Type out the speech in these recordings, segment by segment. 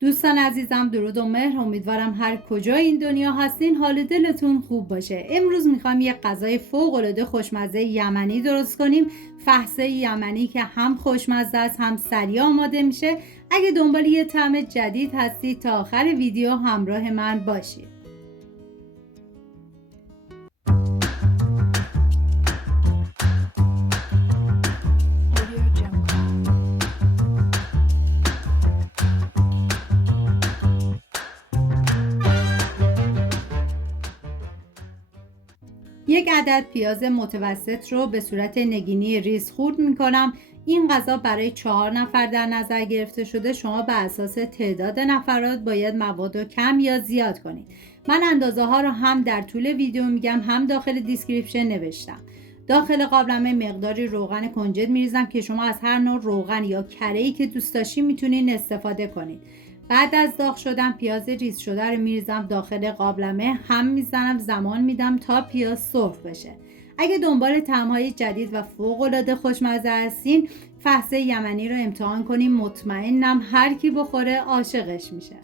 دوستان عزیزم، درود و مهر. امیدوارم هر کجای این دنیا هستین حال دلتون خوب باشه. امروز میخوام یه غذای فوق‌العاده خوشمزه یمنی درست کنیم. فحسه یمنی که هم خوشمزه است هم سریع آماده میشه. اگه دنبال یه طعم جدید هستید تا آخر ویدیو همراه من باشید. یک عدد پیاز متوسط رو به صورت نگینی ریز خورد میکنم. این غذا برای 4 نفر در نظر گرفته شده. شما به اساس تعداد نفرات باید مواد رو کم یا زیاد کنید. من اندازه ها رو هم در طول ویدیو میگم هم داخل دیسکریپشن نوشتم. داخل قابلمه مقداری روغن کنجد میریزم که شما از هر نوع روغن یا کره‌ای که دوست داشتین میتونین استفاده کنید. بعد از داغ شدن پیاز ریز شده رو میریزم داخل قابلمه، هم میزنم، زمان میدم تا پیاز سرخ بشه. اگه دنبال طعم‌های جدید و فوق‌العاده خوشمزه هستین، فحسه یمنی رو امتحان کنیم. مطمئنم هر کی بخوره عاشقش میشه.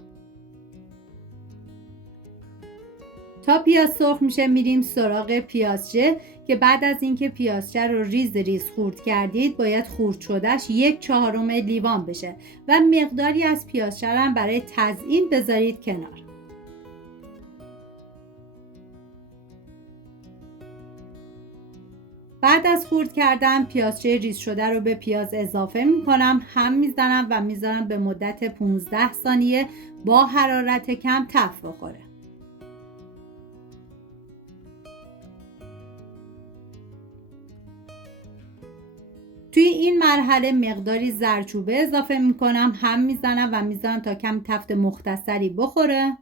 تا پیاز سرخ میشه میریم سراغ پیازچه که بعد از اینکه پیازچه رو ریز ریز خورد کردید باید خورد شدهش 1/4 لیوان بشه و مقداری از پیازچه رو هم برای تزیین بذارید کنار. بعد از خورد کردن پیازچه ریز شده رو به پیاز اضافه میکنم، هم میزنم و میذارم به مدت 15 ثانیه با حرارت کم تف بخوره. توی این مرحله مقداری زردچوبه اضافه میکنم، هم میزنم و میذارم تا کم تفت مختصری بخوره.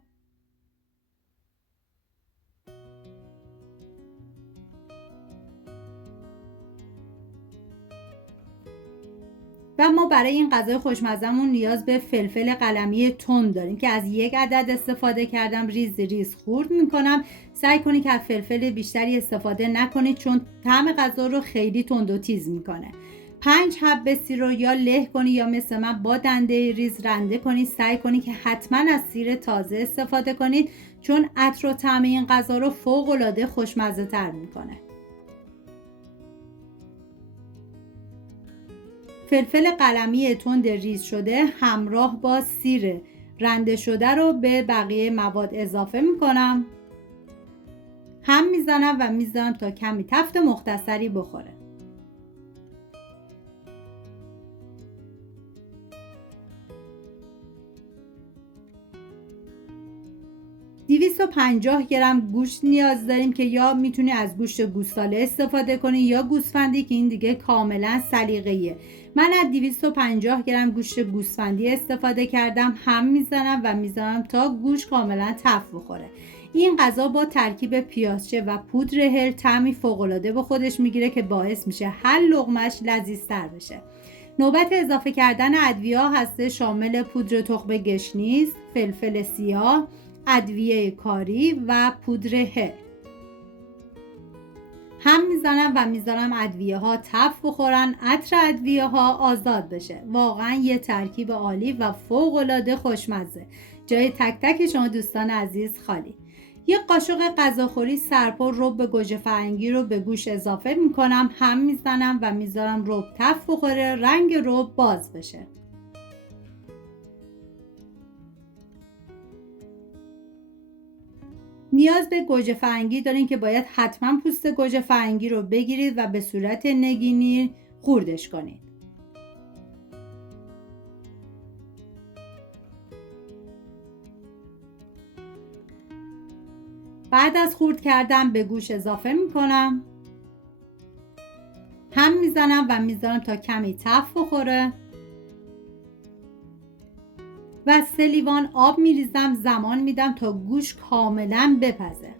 و ما برای این غذای خوشمزه‌مون نیاز به فلفل قلمی تند داریم که از 1 عدد استفاده کردم. ریز ریز خورد میکنم. سعی کنید که از فلفل بیشتری استفاده نکنید چون طعم غذا رو خیلی تند و تیز میکنه. 5 حب سیر رو یا له کنید یا مثل من با دنده ریز رنده کنید. سعی کنید که حتما از سیر تازه استفاده کنید چون عطر و طعم این غذا رو فوق العاده خوشمزه تر میکنه. فلفل قلمی تند ریز شده همراه با سیر رنده شده رو به بقیه مواد اضافه میکنم، هم میزنم و میذارم تا کمی تفت مختصری بخوره. 250 گرم گوشت نیاز داریم که یا میتونی از گوشت گوساله استفاده کنی یا گوسفندی که این دیگه کاملا سلیقه‌ایه. من از 250 گرم گوشت گوسفندی استفاده کردم، هم میزنم و میذارم تا گوشت کاملا تف بخوره. این غذا با ترکیب پیازچه و پودر هل طعمی فوق‌العاده به خودش میگیره که باعث میشه هر لقمه‌اش لذیذتر بشه. نوبت اضافه کردن ادویه هسته، شامل پودر تخم گشنیز، فلفل سیاه، ادویه کاری و پودر هل. هم میزنم و میذارم ادویه ها تف بخورن، عطر ادویه ها آزاد بشه. واقعا یه ترکیب عالی و فوق العاده خوشمزه. جای تک تک شما دوستان عزیز خالی. یه قاشق غذاخوری سرپر رب گوجه فرنگی رو به گوشت اضافه میکنم، هم میزنم و میذارم رب تف بخوره، رنگ رب باز بشه. نیاز به گوجه فرنگی دارین که باید حتما پوست گوجه فرنگی رو بگیرید و به صورت نگینی خوردش کنید. بعد از خورد کردن به گوشت اضافه میکنم، هم میزنم و میذارم تا کمی تف بخوره و 3 لیوان آب میریزم، زمان میدم تا گوشت کاملا بپزه.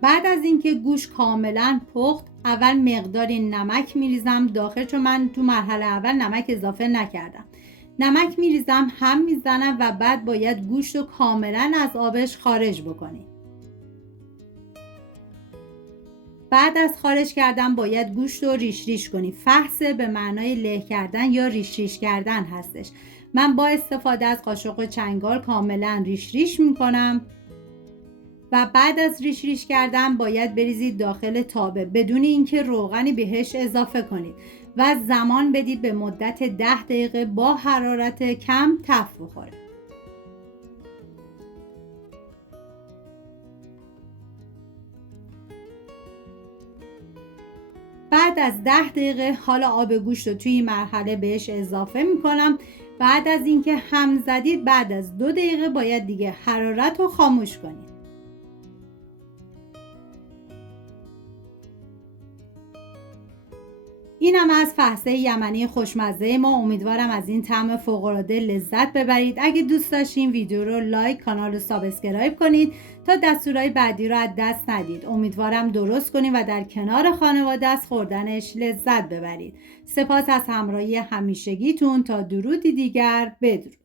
بعد از اینکه گوشت کاملا پخت اول مقداری نمک میریزم داخل چون من تو مرحله اول نمک اضافه نکردم. نمک میریزم، هم میزنم و بعد باید گوشت رو کاملا از آبش خارج بکنید. بعد از خارج کردن باید گوشت رو ریش ریش کنید. فحص به معنای له کردن یا ریش ریش کردن هستش. من با استفاده از قاشق و چنگال کاملا ریش ریش میکنم و بعد از ریش ریش کردن باید بریزید داخل تابه بدون اینکه روغنی بهش اضافه کنید و زمان بدید به مدت 10 دقیقه با حرارت کم تف بخوره. بعد از 10 دقیقه حالا آب گوشت رو توی این مرحله بهش اضافه میکنم. بعد از اینکه هم زدید بعد از 2 دقیقه باید دیگه حرارت رو خاموش کنید. این هم از فحصه یمنی خوشمزه ما. امیدوارم از این طعم فوق‌العاده لذت ببرید. اگه دوست داشتین ویدیو رو لایک، کانال رو سابسکرایب کنید تا دستورهای بعدی رو از دست ندید. امیدوارم درست کنید و در کنار خانواده از خوردنش لذت ببرید. سپاس از همراهی همیشگیتون. تا درودی دیگر، بدرود.